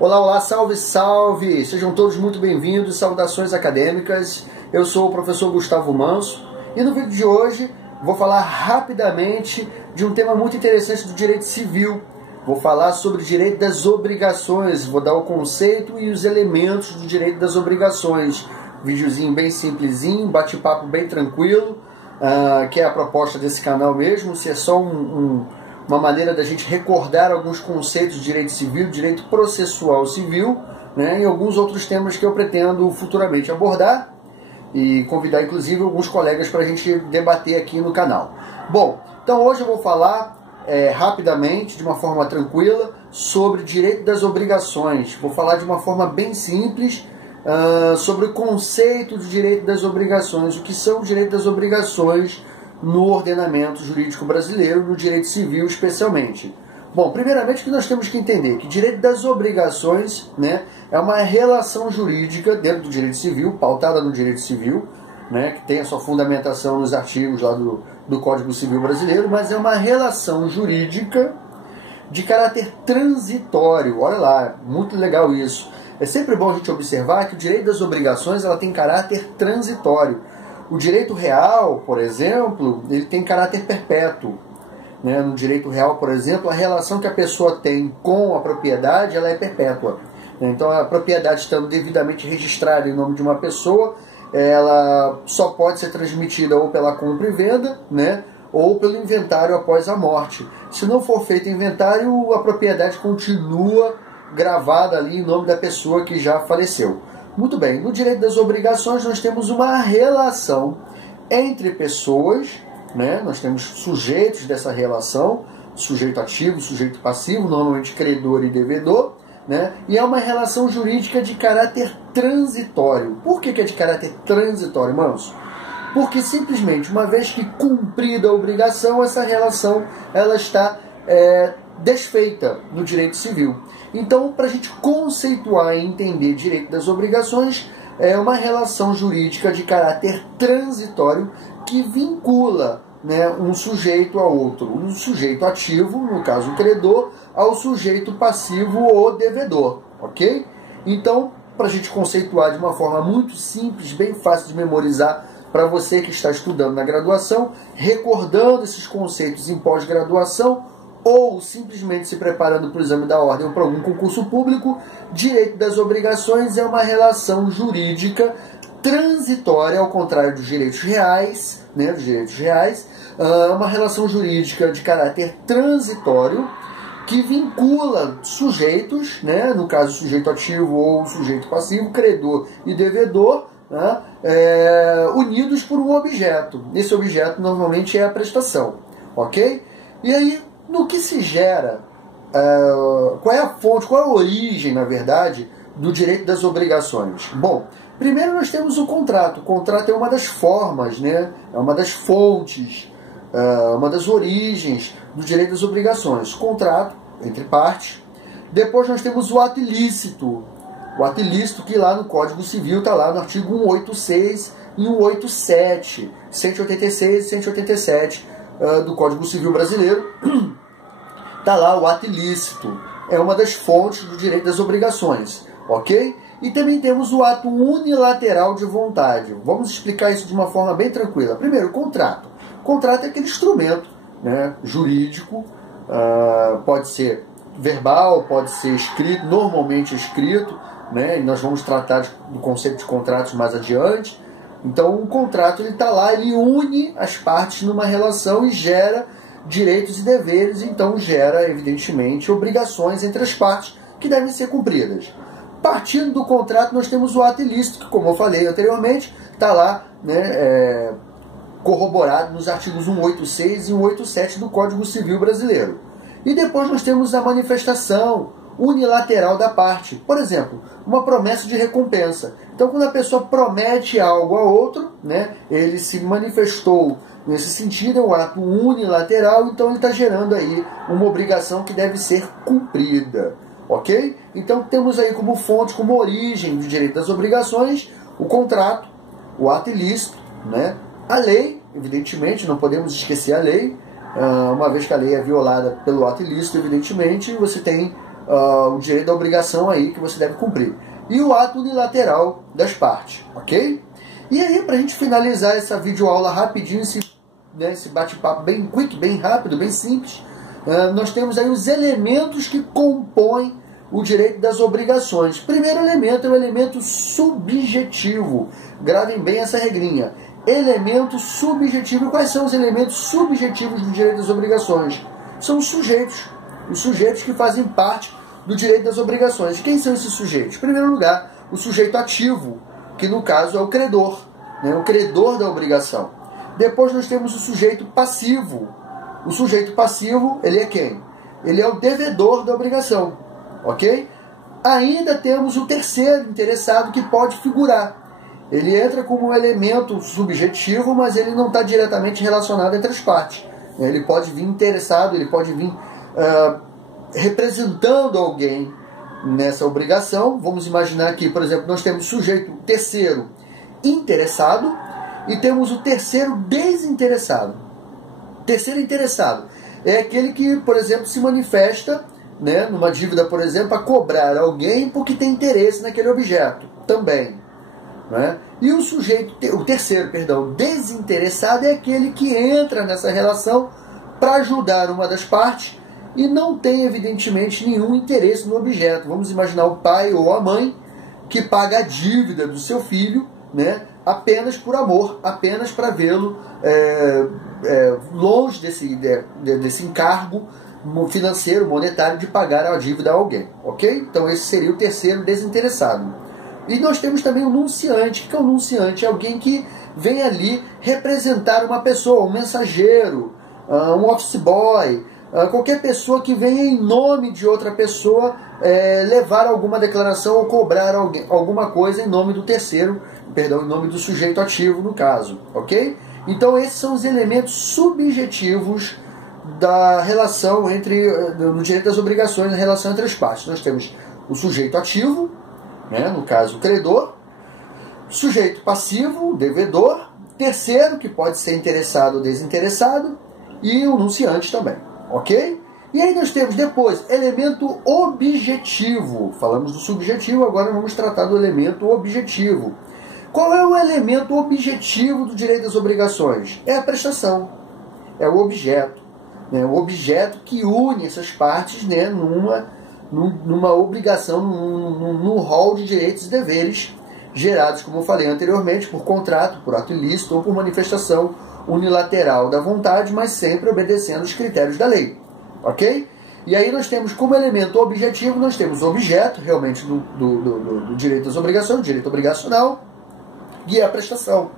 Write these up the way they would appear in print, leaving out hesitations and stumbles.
Olá, olá, salve, salve! Sejam todos muito bem-vindos, saudações acadêmicas. Eu sou o professor Gustavo Manso e no vídeo de hoje vou falar rapidamente de um tema muito interessante do direito civil. Vou falar sobre o direito das obrigações, vou dar o conceito e os elementos do direito das obrigações. Videozinho bem simplesinho, bate-papo bem tranquilo, que é a proposta desse canal mesmo. Se é só uma maneira da gente recordar alguns conceitos de direito civil, direito processual civil, né, e alguns outros temas que eu pretendo futuramente abordar e convidar inclusive alguns colegas para a gente debater aqui no canal. Bom, então hoje eu vou falar rapidamente, de uma forma tranquila, sobre direito das obrigações. Vou falar de uma forma bem simples sobre o conceito do direito das obrigações, o que são o direito das obrigações no ordenamento jurídico brasileiro, no direito civil especialmente. Bom, primeiramente que nós temos que entender que direito das obrigações, né, é uma relação jurídica dentro do direito civil, pautada no direito civil, né, que tem a sua fundamentação nos artigos lá do Código Civil Brasileiro, mas é uma relação jurídica de caráter transitório. Olha lá, muito legal isso. É sempre bom a gente observar que o direito das obrigações ela tem caráter transitório. O direito real, por exemplo, ele tem caráter perpétuo. Né? No direito real, por exemplo, a relação que a pessoa tem com a propriedade ela é perpétua. Então, a propriedade estando devidamente registrada em nome de uma pessoa, ela só pode ser transmitida ou pela compra e venda, né? Ou pelo inventário após a morte. Se não for feito inventário, a propriedade continua gravada ali em nome da pessoa que já faleceu. Muito bem, no direito das obrigações nós temos uma relação entre pessoas, né? Nós temos sujeitos dessa relação, sujeito ativo, sujeito passivo, normalmente credor e devedor, né? E é uma relação jurídica de caráter transitório. Por que é de caráter transitório, irmãos? Porque simplesmente, uma vez que cumprida a obrigação, essa relação ela está desfeita no direito civil. Então, para a gente conceituar e entender direito das obrigações, é uma relação jurídica de caráter transitório que vincula, né, um sujeito a outro. Um sujeito ativo, no caso o credor, ao sujeito passivo ou devedor. Ok? Então, para a gente conceituar de uma forma muito simples, bem fácil de memorizar, para você que está estudando na graduação, recordando esses conceitos em pós-graduação, ou simplesmente se preparando para o exame da ordem ou para algum concurso público, direito das obrigações é uma relação jurídica transitória, ao contrário dos direitos reais, né, uma relação jurídica de caráter transitório que vincula sujeitos, né, no caso sujeito ativo ou sujeito passivo, credor e devedor, né, unidos por um objeto. Esse objeto normalmente é a prestação, ok? E aí, no que se gera, qual é a fonte, qual é a origem, na verdade, do direito das obrigações? Bom, primeiro nós temos o contrato. O contrato é uma das formas, né? É uma das fontes, uma das origens do direito das obrigações. Contrato entre partes. Depois nós temos o ato ilícito. O ato ilícito que lá no Código Civil está lá no artigo 186 e 187, 186 e 187 do Código Civil Brasileiro. Está lá o ato ilícito. É uma das fontes do direito das obrigações. Ok? E também temos o ato unilateral de vontade. Vamos explicar isso de uma forma bem tranquila. Primeiro, o contrato. O contrato é aquele instrumento, né, jurídico, pode ser verbal, pode ser escrito, normalmente escrito, né, e nós vamos tratar do conceito de contratos mais adiante. Então, o contrato está lá, ele une as partes numa relação e gera direitos e deveres, então gera, evidentemente, obrigações entre as partes que devem ser cumpridas. Partindo do contrato, nós temos o ato ilícito, que, como eu falei anteriormente, está lá, né, corroborado nos artigos 186 e 187 do Código Civil Brasileiro. E depois nós temos a manifestação unilateral da parte. Por exemplo, uma promessa de recompensa. Então, quando a pessoa promete algo a outro, né, ele se manifestou nesse sentido, é um ato unilateral, então ele está gerando aí uma obrigação que deve ser cumprida. Ok? Então temos aí como fonte, como origem do direito das obrigações, o contrato, o ato ilícito, né? A lei, evidentemente, não podemos esquecer a lei, uma vez que a lei é violada pelo ato ilícito, evidentemente, você tem o direito da obrigação aí que você deve cumprir. E o ato unilateral das partes, ok? E aí, para a gente finalizar essa videoaula rapidinho, esse bate-papo bem quick, bem rápido, bem simples, nós temos aí os elementos que compõem o direito das obrigações. Primeiro elemento é o elemento subjetivo. Gravem bem essa regrinha. Elemento subjetivo. Quais são os elementos subjetivos do direito das obrigações? São os sujeitos que fazem parte do direito das obrigações. Quem são esses sujeitos? Em primeiro lugar, o sujeito ativo, que no caso é o credor, né? O credor da obrigação. Depois nós temos o sujeito passivo. O sujeito passivo, ele é quem? Ele é o devedor da obrigação, ok? Ainda temos o terceiro interessado que pode figurar. Ele entra como um elemento subjetivo, mas ele não está diretamente relacionado entre as partes. Ele pode vir interessado, ele pode vir representando alguém nessa obrigação. Vamos imaginar que, por exemplo, nós temos o sujeito terceiro interessado e temos o terceiro desinteressado. Terceiro interessado é aquele que, por exemplo, se manifesta, né, numa dívida, por exemplo, a cobrar alguém porque tem interesse naquele objeto também. Né? E o terceiro desinteressado é aquele que entra nessa relação para ajudar uma das partes e não tem, evidentemente, nenhum interesse no objeto. Vamos imaginar o pai ou a mãe que paga a dívida do seu filho, né, apenas por amor, apenas para vê-lo longe desse encargo financeiro, monetário, de pagar a dívida a alguém. Ok? Então esse seria o terceiro desinteressado. E nós temos também o nunciante. O que é o nunciante? É alguém que vem ali representar uma pessoa, um mensageiro, um office boy, qualquer pessoa que venha em nome de outra pessoa levar alguma declaração ou cobrar alguma coisa em nome do terceiro, em nome do sujeito ativo no caso, ok? Então esses são os elementos subjetivos da relação no direito das obrigações, na relação entre as partes. Nós temos o sujeito ativo, né, no caso o credor, sujeito passivo, o devedor, terceiro, que pode ser interessado ou desinteressado, e o nunciante também, ok? E aí nós temos depois elemento objetivo. Falamos do subjetivo, agora vamos tratar do elemento objetivo. Qual é o elemento objetivo do direito das obrigações? É a prestação, é o objeto, né? O objeto que une essas partes, né, numa obrigação, num rol de direitos e deveres gerados, como eu falei anteriormente, por contrato, por ato ilícito ou por manifestação unilateral da vontade, mas sempre obedecendo os critérios da lei, ok? E aí nós temos como elemento objetivo, nós temos o objeto, realmente, do direito das obrigações, do direito obrigacional, e a prestação.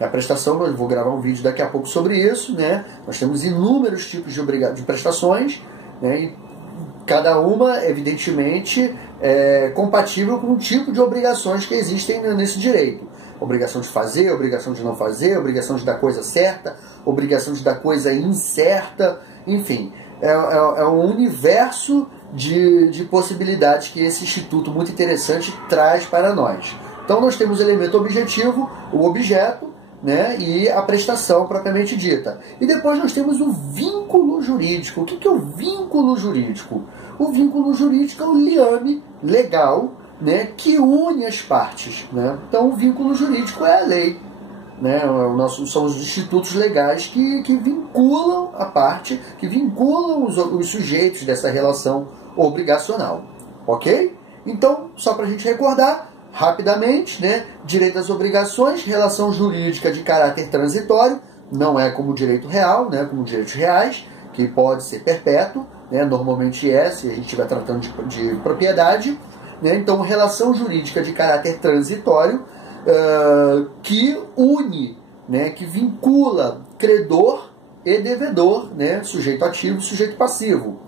A prestação, eu vou gravar um vídeo daqui a pouco sobre isso, né? Nós temos inúmeros tipos de prestações, né? E cada uma, evidentemente, é compatível com o tipo de obrigações que existem nesse direito. Obrigação de fazer, obrigação de não fazer, obrigação de dar coisa certa, obrigação de dar coisa incerta, enfim. É um universo de possibilidades que esse instituto muito interessante traz para nós. Então nós temos o elemento objetivo, o objeto, né, e a prestação propriamente dita. E depois nós temos o vínculo jurídico. O que é o vínculo jurídico? O vínculo jurídico é o liame legal, né, que une as partes. Né? Então o vínculo jurídico é a lei. Né? São os institutos legais que vinculam a parte, que vinculam os sujeitos dessa relação obrigacional. Ok? Então, só para a gente recordar, rapidamente, né? Direito das obrigações, relação jurídica de caráter transitório, não é como direito real, né? Como direitos reais, que pode ser perpétuo, né? Normalmente se a gente estiver tratando de propriedade. Né? Então, relação jurídica de caráter transitório, que une, né? Que vincula credor e devedor, né? Sujeito ativo e sujeito passivo.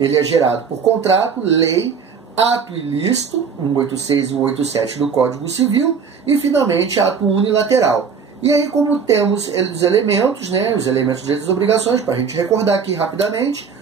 Ele é gerado por contrato, lei, ato ilícito, 186 e 187 do Código Civil, e finalmente ato unilateral. E aí, como temos os elementos, né, os elementos de direitos e obrigações, para a gente recordar aqui rapidamente,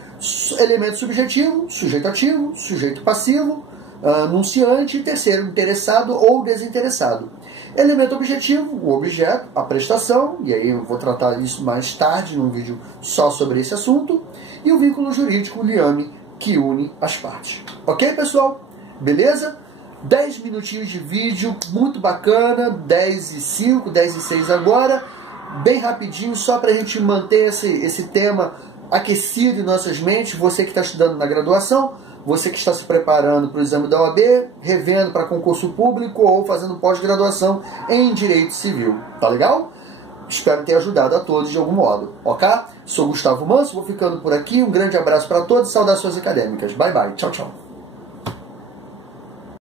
elemento subjetivo, sujeito ativo, sujeito passivo, anunciante, e terceiro, interessado ou desinteressado. Elemento objetivo, o objeto, a prestação, e aí eu vou tratar isso mais tarde num vídeo só sobre esse assunto, e o vínculo jurídico, o liame que une as partes. Ok, pessoal? Beleza? 10 minutinhos de vídeo, muito bacana, 10:05, 10:06 agora, bem rapidinho, só para a gente manter esse tema aquecido em nossas mentes. Você que está estudando na graduação, você que está se preparando para o exame da OAB, revendo para concurso público ou fazendo pós-graduação em Direito Civil. Tá legal? Espero ter ajudado a todos de algum modo, ok? Sou Gustavo Manso, vou ficando por aqui, um grande abraço para todos, saudações acadêmicas. Bye, bye, tchau, tchau.